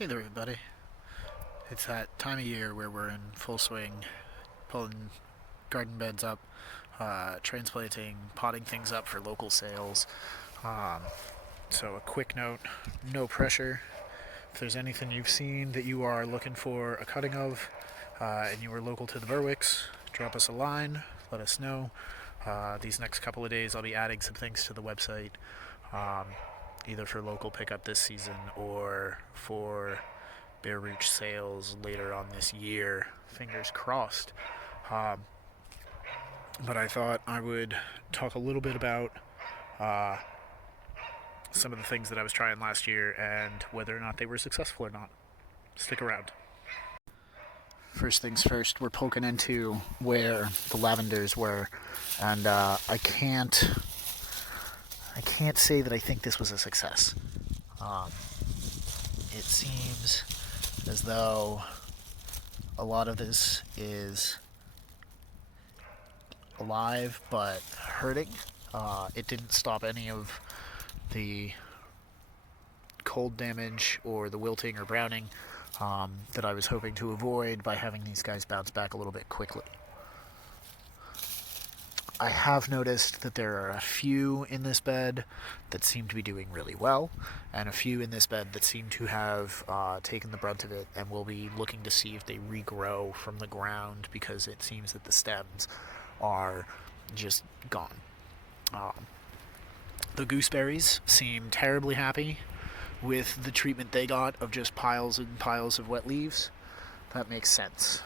Hey there, everybody. It's that time of year where we're in full swing, pulling garden beds up, transplanting, potting things up for local sales. Um, so, a quick note, no pressure. If there's anything you've seen that you are looking for a cutting of, and you are local to the Berwicks, drop us a line, let us know. These next couple of days, I'll be adding some things to the website, um, either for local pickup this season or for Bear Rooch sales later on this year. Fingers crossed. Um, but I thought I would talk a little bit about uh, some of the things that I was trying last year and whether or not they were successful or not. Stick around. First things first, we're poking into where the lavenders were, and I can't say that I think this was a success. Um, it seems as though a lot of this is alive but hurting. It didn't stop any of the cold damage or the wilting or browning that I was hoping to avoid by having these guys bounce back a little bit quickly. I have noticed that there are a few in this bed that seem to be doing really well, and a few in this bed that seem to have taken the brunt of it, and we'll be looking to see if they regrow from the ground because it seems that the stems are just gone. Um, the gooseberries seem terribly happy with the treatment they got of just piles and piles of wet leaves. That makes sense.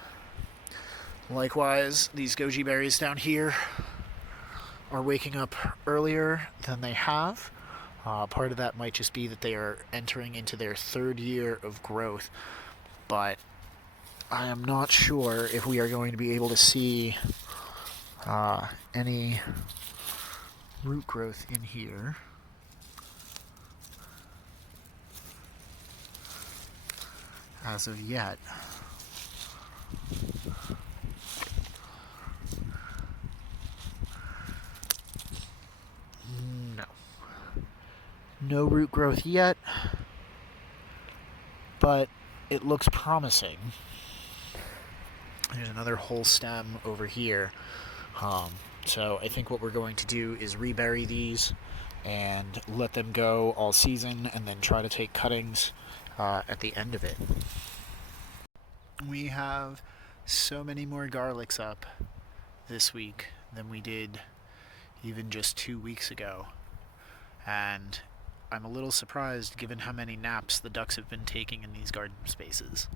Likewise, these goji berries down here are waking up earlier than they have. Part of that might just be that they are entering into their third year of growth, but I am not sure if we are going to be able to see any root growth in here. As of yet. No. No root growth yet, but it looks promising. There's another whole stem over here. So I think what we're going to do is rebury these and let them go all season and then try to take cuttings at the end of it. We have so many more garlics up this week than we did even just 2 weeks ago. And I'm a little surprised given how many naps the ducks have been taking in these garden spaces.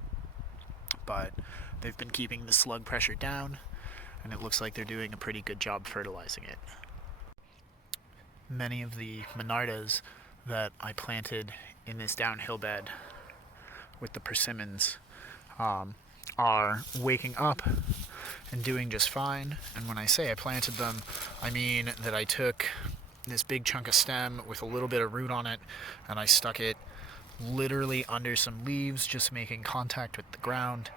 But they've been keeping the slug pressure down, and it looks like they're doing a pretty good job fertilizing it. Many of the Monardas that I planted in this downhill bed with the persimmons are waking up and doing just fine. And when I say I planted them, I mean that I took this big chunk of stem with a little bit of root on it and I stuck it literally under some leaves, just making contact with the ground,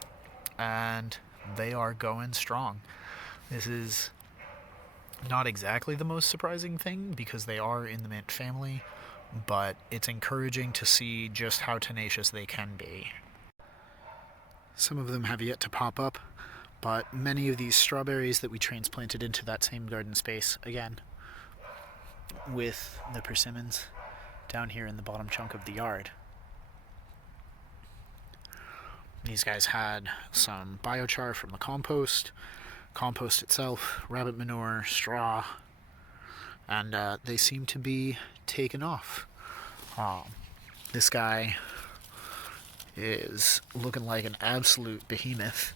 and they are going strong. This is not exactly the most surprising thing because they are in the mint family, but it's encouraging to see just how tenacious they can be. Some of them have yet to pop up, but many of these strawberries that we transplanted into that same garden space, again, with the persimmons down here in the bottom chunk of the yard. These guys had some biochar from the compost itself, rabbit manure, straw, and they seem to be taken off. This guy is looking like an absolute behemoth,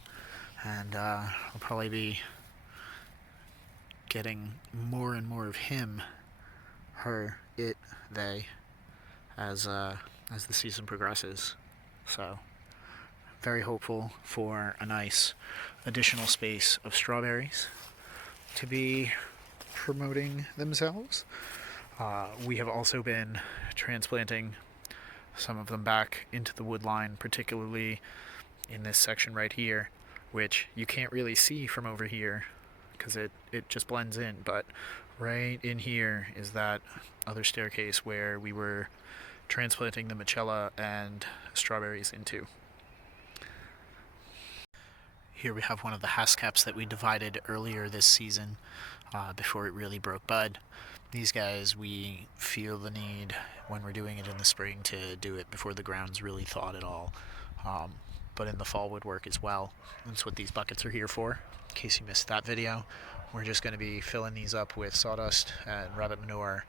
and I'll probably be getting more and more of him, her, it, they, as the season progresses. So, very hopeful for a nice additional space of strawberries to be promoting themselves. We have also been transplanting some of them back into the wood line, particularly in this section right here, which you can't really see from over here because it just blends in, but right in here is that other staircase where we were transplanting the Michela and strawberries into. Here we have one of the hascaps that we divided earlier this season before it really broke bud. These guys, we feel the need when we're doing it in the spring to do it before the ground's really thawed at all. But in the fall would work as well. That's what these buckets are here for. In case you missed that video, we're just going to be filling these up with sawdust and rabbit manure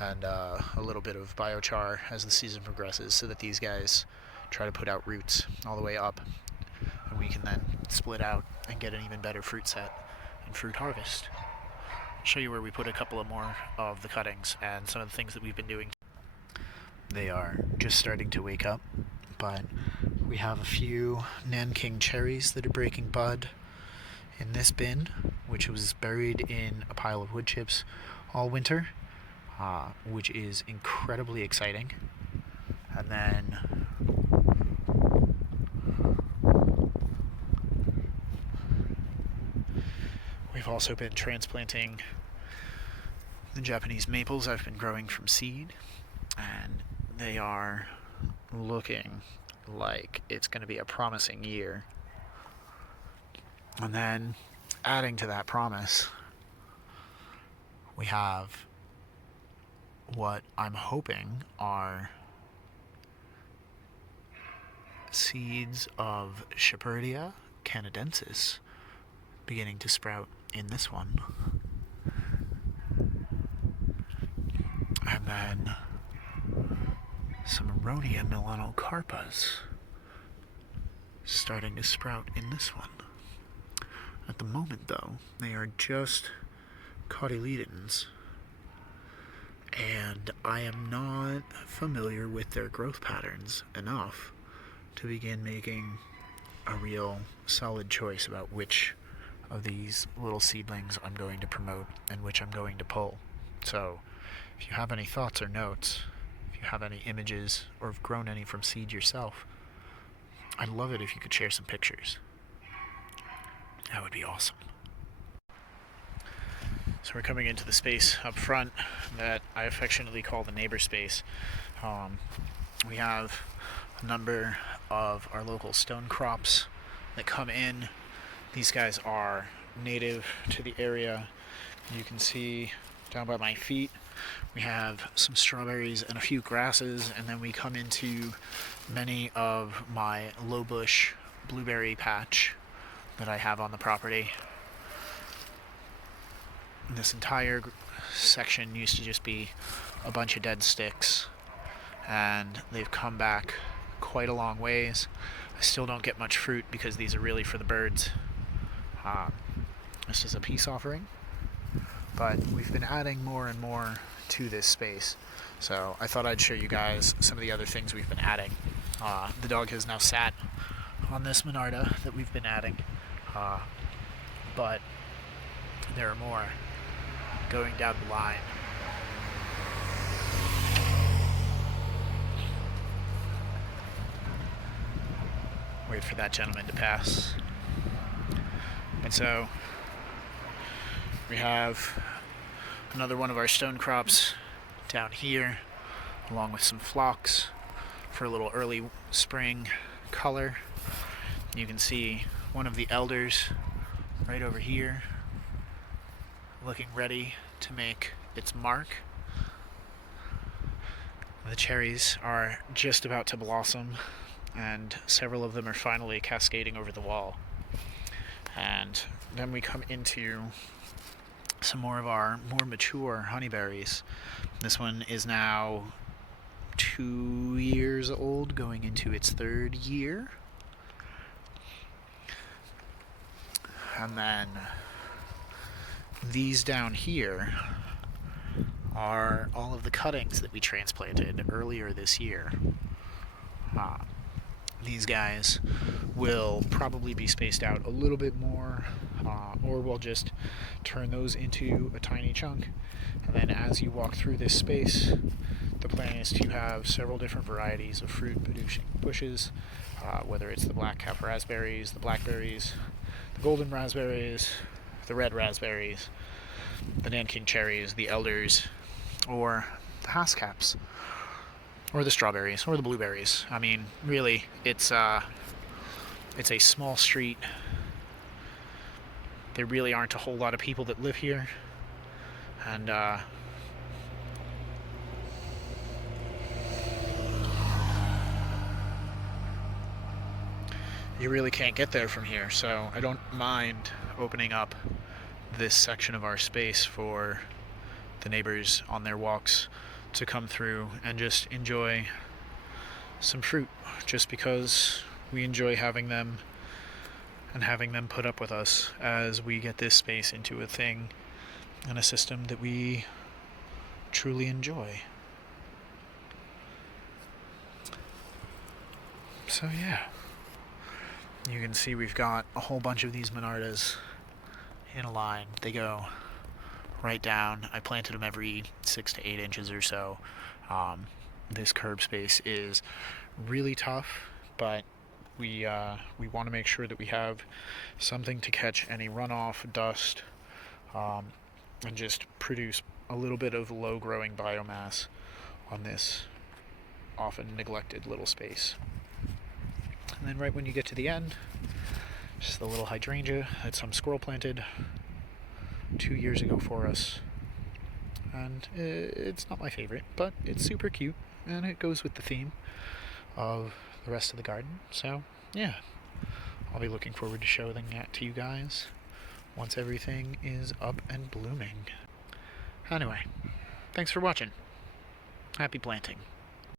and a little bit of biochar as the season progresses, so that these guys try to put out roots all the way up, and we can then split out and get an even better fruit set and fruit harvest. I'll show you where we put a couple of more of the cuttings and some of the things that we've been doing. They are just starting to wake up, but we have a few Nanking cherries that are breaking bud in this bin, which was buried in a pile of wood chips all winter, which is incredibly exciting. And then we've also been transplanting the Japanese maples I've been growing from seed, and they are looking like it's going to be a promising year. And then, adding to that promise, we have what I'm hoping are seeds of Shepherdea canadensis beginning to sprout in this one. And then some Aronia melanocarpas starting to sprout in this one. At the moment, though, they are just cotyledons, and I am not familiar with their growth patterns enough to begin making a real solid choice about which of these little seedlings I'm going to promote and which I'm going to pull. So, if you have any thoughts or notes, if you have any images, or have grown any from seed yourself, I'd love it if you could share some pictures. That would be awesome. So we're coming into the space up front that I affectionately call the neighbor space. We have a number of our local stone crops that come in. These guys are native to the area. You can see down by my feet we have some strawberries and a few grasses, and then we come into many of my low bush blueberry patch that I have on the property. This entire section used to just be a bunch of dead sticks, and they've come back quite a long ways. I still don't get much fruit because these are really for the birds. This is a peace offering, but we've been adding more and more to this space, so I thought I'd show you guys some of the other things we've been adding. The dog has now sat on this Monarda that we've been adding, but there are more going down the line. Wait for that gentleman to pass. And so we have another one of our stone crops down here, along with some phlox for a little early spring color. You can see one of the elders right over here, looking ready to make its mark. The cherries are just about to blossom, and several of them are finally cascading over the wall. And then we come into some more of our more mature honeyberries. This one is now 2 years old, going into its 3rd year. And then these down here are all of the cuttings that we transplanted earlier this year. These guys will probably be spaced out a little bit more, or we'll just turn those into a tiny chunk. And then as you walk through this space, the plan is to have several different varieties of fruit-producing bushes, whether it's the black-cap raspberries, the blackberries, the golden raspberries, the red raspberries, the Nanking cherries, the elders, or the hascaps. or the strawberries, or the blueberries. I mean, really, it's a small street. There really aren't a whole lot of people that live here, and you really can't get there from here, so I don't mind opening up this section of our space for the neighbors on their walks to come through and just enjoy some fruit, just because we enjoy having them and having them put up with us as we get this space into a thing and a system that we truly enjoy. So yeah, you can see we've got a whole bunch of these Monardas in a line. They go right down. I planted them every 6 to 8 inches or so. This curb space is really tough, but we want to make sure that we have something to catch any runoff, dust, and just produce a little bit of low growing biomass on this often neglected little space. And then right when you get to the end, just the little hydrangea that some squirrel planted 2 years ago for us. And it's not my favorite, but it's super cute, and it goes with the theme of the rest of the garden. So yeah, I'll be looking forward to showing that to you guys once everything is up and blooming. Anyway, thanks for watching. Happy planting.